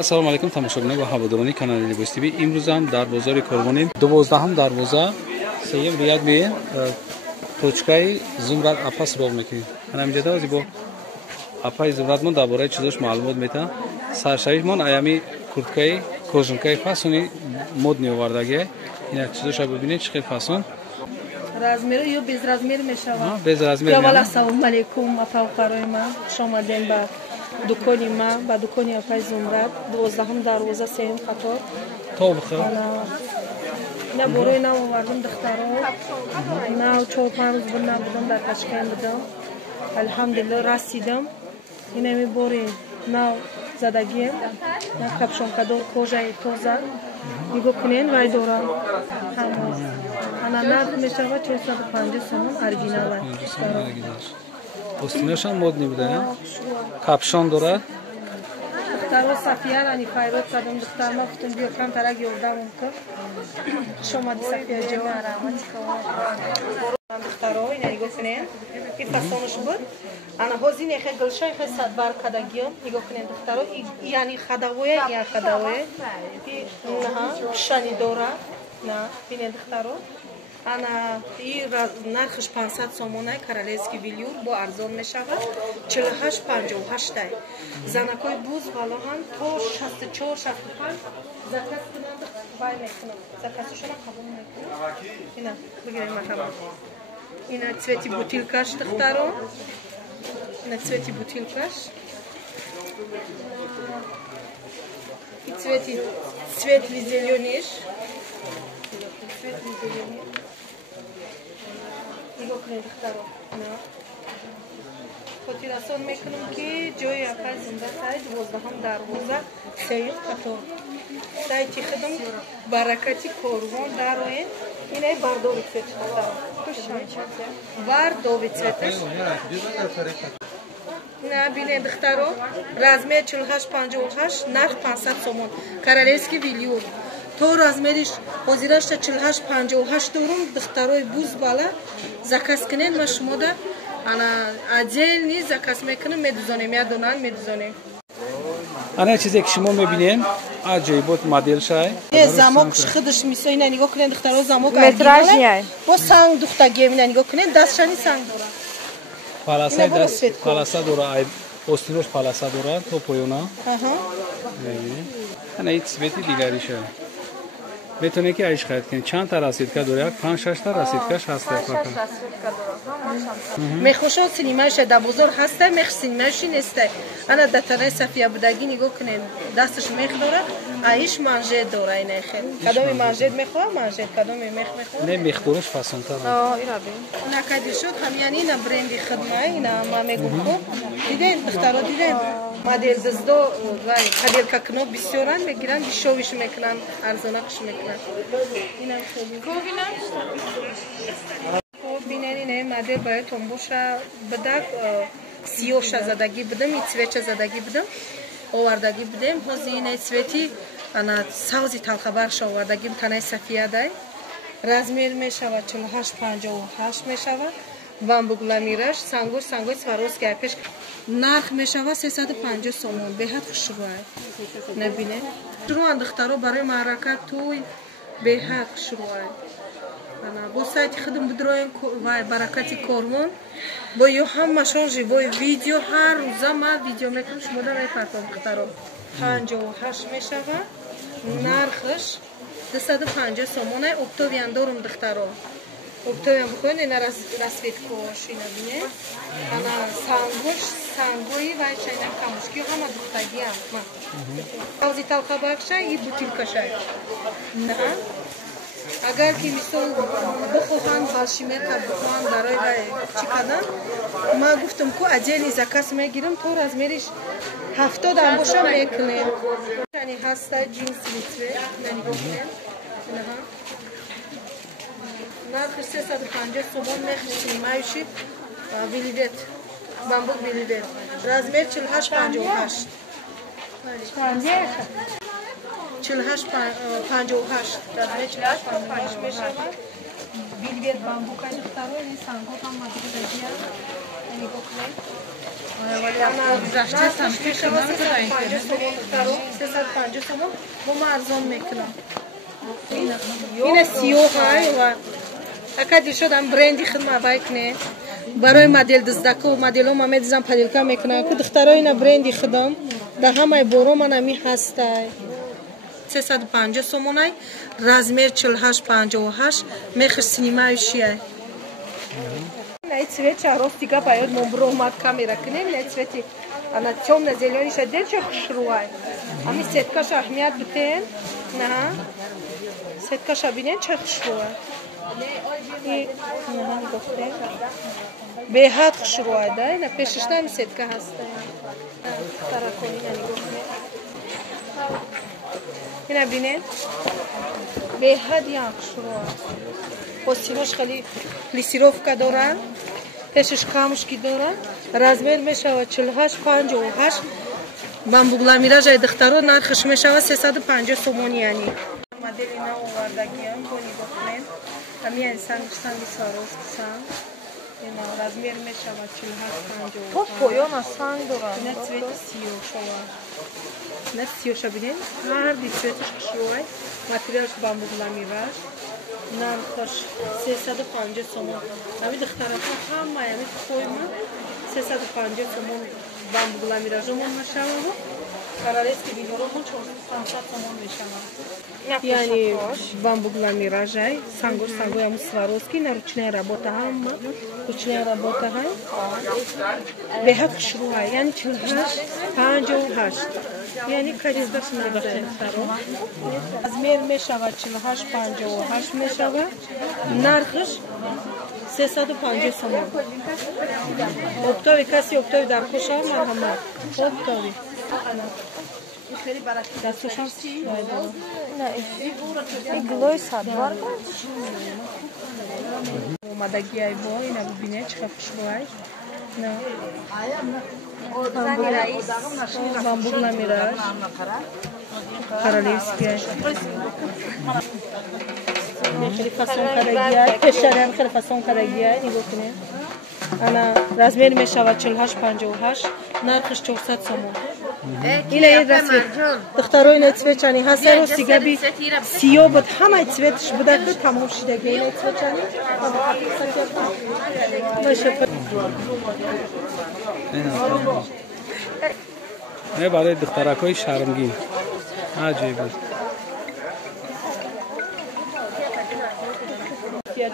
ассалому алайкум тамошобинон ва ҳаводорони канали Libos TV. имрӯз ҳам дар бозори Корвонем 12 дарвоза сеюм рияд меем точкаи Зумрад апа суроғ мекунем. ана миҷада зибо апаи Зумрадмон дар бораи чизош маълумот метаҳам. Саршавишмон аями курткаи кожанкаи фасони модни овардагие. ина чизоша бибинед чӣ хел фасон размер ё без размер мешавад. Без размер. Аввал ассалому алайкум апа-оқарои ман. Хуш омадем ба дукони ман, ба дукони апаи Зумрад, 12 дарвоза, 3 қатор. То бихел. ина борои нав овардам духтаро. Нав 4-5 рӯз бир набудам, дар Ташкент будам. Алҳамдулилла расидам. ина ми бори нав задагием. на капшонкадор кожаи тоза. нигоҳ кунед вай дорам. ана нарх мешавад 450 сомон оригинал аст. Остинашам модни буда. Капшон дорад. духтаро Сафия рани хайрот кардам духтар ма гуфтам биё камтарак ёрдам ка. Хуш омади Сафия ҷон. духтаро ина нигоҳ кунед. ин фасонаш буд. ана ҳозин яхе гулшай хе садбар кадагиём. нигоҳ кунед духтаро яъни хадавоя я хадавоя. наҳа шани дора. на бинед духтаро. ана ин нархаш 500 сомонай королевский велюр бо арзон мешавад 48-58 тай занакои буз валоҳан то 64-65 заказ кунанд бай мекунам заказашона қабул мекунам ина бигирем марҳама ина цвети бутилкаш духтаро ина цвети бутилкаш и цветли зеленеш цветли зеленеш нигоҳ кунед духтаро хотиррасон мекунам ки ҷои апаи Зумрад саи 12 дарвоза 3 қатор сайти худам баракати корвон дароен инаи бардови цвети духтаро бардови цветаш ина бинед духтаро размер 48-58 нарх 500 сомон королевский велюр то размериш ҳозирашта 48-58 дорум духтарои буз бала заказ кунед ма шумода ана отдельни заказ мекунам медузонем я донан медузонем ана чизе ки шумо мебинем аҷоибот модел шай замок худаш мисоли ина нигоҳ кунед духтаро замок оригинал бо санг духтагием ина нигоҳ кунед дастшани санг дора паласа даст паласа дора остинош паласа дора то поёна ана ин цвети дигариша метавонед ки айш харид кунед чанд та расидка дорад 5-6 та расидка 6 та мехошон синимаиша да бозор ҳастай мех синимаиши нестай ана датараи Сафия будагӣ нигоҳ кунед дасташ мех дора аиш манжет дора ина хел кадоми манжет мехоҳам манжет кадоми мех мехоҳам не мехдораш фасонтар ина кади шуд ҳамяни ина бренди хидма ина ма мегуфтум диден духтаро диден модель дыздо вай ҳаделка куноб бисёран мегиранд бишовиш мекунанд арзонақш мекунанд ина бинен ина модель бароятон боша бидак сиёша задагӣ будам и цветча задагӣ будам овардагӣ будем ҳозир ина цвети ана савзи талхабарша овардагим танаи Сафиядай размер мешавад 48-58 мешавад бамбук ламираш сангои сваровски айпеш нарх мешавад 350 сомон беҳад хушрӯай набинед шурӯан духтаро барои маърака туй беҳад хушрӯай ана бо сайти худам бидроем вай баракати корвон бо ё ҳамашон живои видео ҳар рӯза ма видео мекунам шумода мепартам духтаро 58 мешавад нархаш 250 сомонай октовиян дорум духтаро октовиян бихоед ина расветкош ина бинед ана сангои вай чайна камушки ҳама духтагиам ма савзи талхабакшай и бутилкашай на агар ки мисол бихоҳанд балшимета бихоҳанд барои вай чӣ кардан ма гуфтам ку отдельный заказ мегирам то размериш 70 ам боша мекунем чани ҳаста ҷинсиви цвет нанигоҳ кунем инаҳа нархи 350 сомон мехисимаиши вилвет бамбук вилвет размер 48-58 размер 48-58 мешавад вилвет бамбукай духтаро ин сангҳо ҳама дигадагия нигоҳ кунед 150 сомон бо ма арзон мекунам. Ина сиёҳай ва акади шодам бренди хидмавай кне барои модел диздаку модело ма медизам падилка мекунам ку духтаро ина бренди хидам да ҳамаи боро манами ҳастай 350 сомонай размер 48-58 мехиш синимаю шияй най цвет чаростига паёд момбромат камера кнем най цвети она тёмно-зелёный шадел чё хушруай ами сеткаш ахмият битен на сеткаш бинен чё хушруай и на гохте беҳад хушруай да на пешишнам сетка ҳаста таракони яни гохте ина бинен беҳад як хушруай постинош хали плисировка дорад пешиш камушки дорад размер мешавад 48-58 бамбугламиражаи духтаро нархиш мешавад 350 сомон яни модели нав овардагиам бо нигоҳ кунед ҳамияни санги сваровски санг ина размер мешавад 48-58 то поёна санг дорад ина цвети сиёшава ина сиёша бинед ҳарди цветиш хушрӯай материалш бамбугламираж нархаш 350 сомон ами духтараҳо ҳама ями хойма 350 сомон бамбугламиражомон мешавад королевский виноромон 450 сомон мешавад яъни бамбугламиражай сангош сангоямо сваровский на ручная работа ҳама ручная работа ҳай беҳад хушрӯай яъни 48-58 яъни кадиздаш надахтаро размер мешавад 48-58 мешавад нархиш 350 сомон оптови каси оптови дар кошав марҳамат оптови дастошам иглои садвар омадагиай бо ина бибинед чӣ қадр хушрӯай бамбугламираж королевский خیلی فسون کردگیه پشترم خیلی فسون کردگیه نگاه کنید انا размер میشود 48-58 نرخش 400 سومون این رسمت دخترای این цвет چانی هست رو سیگابی سیاه بود همه цветش بوده که تمام شدگی این цвет چانی باشه نه برای دخترکای شرمگین عجیبه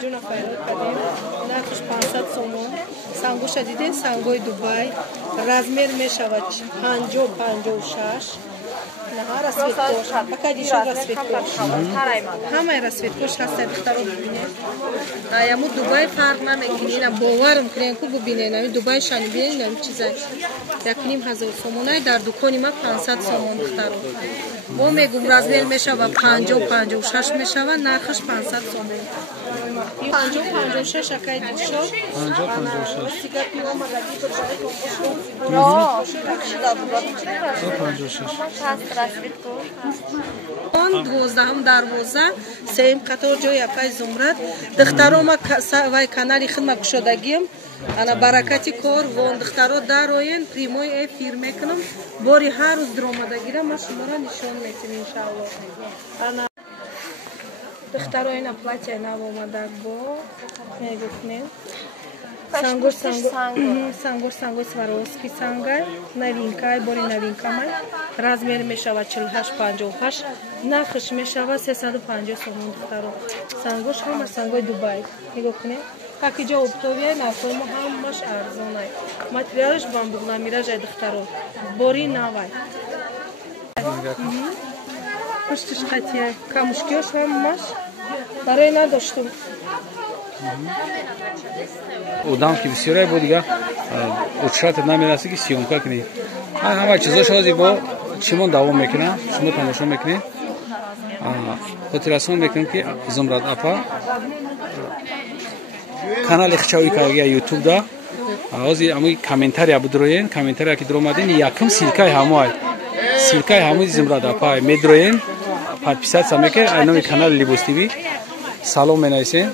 جونا فایل کردیم نرخش 500 سومون سانگوش دیدین سانگوی دبی размер میشود 50-56 نه رسویت کوش بکدیشون رسویت کوش همه رسویت کوش هست دخترو ببینید ایامو دبی فرق نمیکنه باورم کنین کو ببینید نمی دبی شانی ببینید نمی چیزای 1000 سومونای در دکانی ما 500 سومون دخترو با میگم размер میشود 50-56 میشود نرخش 500 سومون 50-56 акай дишо 50-56 сига пиво магади бачаи он 12 сеим қатор ҷои апай зумрат духтаро ма вай канали хидмат кушодагим ана баракати кор вон духтаро дароен прямой эфир мекунам бори ҳар рӯз даромадагира ма шуморо нишон метим иншаллоҳ ана духтаро ина платья нав омадаг бо мегуфнем сангор сваровский сангай новинкай бори новинкамай размер мешавад 48-58 нархиш мешавад 350 сомон духтаро сангош ҳама сангои дубай нигоҳ как иҷо оптовия нархои мо ҳамаш арзонай материалш бамбугламиражай духтаро бори навай пуштиш қатия камушкиёш ҳамаш барои надоштум удам ки бисёрай бо дига учрат намераси ки сиёмка кунӣ ҳама чизош ҳозир бо чимон давом мекунам шумо тамошо мекунед хотиррасон мекунем ки зумрат апа канали хичави каргия ютубда ҳозир амои комментария будроен комментария ки дуромадин якум силкаи ҳамоай силкаи ҳамои зумрат апа медроен подписатсия мекунед айноми канали Libos TV салом менависен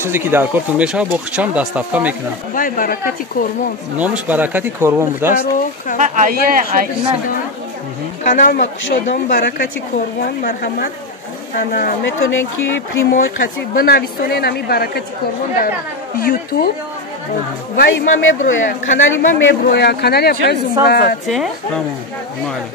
чизе ки дар кортон мешавад бо хичам дастафта мекунам вай баракати корвон номаш баракати корвон будааст канал ма кушодам баракати корвон марҳамат ана метонен ки прямой қати бинависонен ами баракати корвон дар YouTube вай ма меброя канали ма меброя канали апай зумрад Tamam. Mali.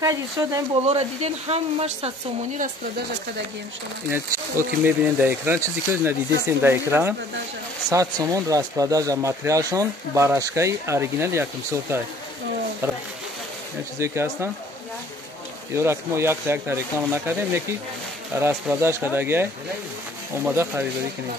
кади шодам болора диден ҳамаш садсомонӣ распродажа кардагием шумо Yine o ki mebinen de ekran çizik öz ne didesin de ekran. Saat somon rasprodaja material şon baraşkayı original yakım sortay. Ne çizik aslan? Yorak mo yak da reklam nakadem ne ki rasprodaja kadagay omada xaridori kine.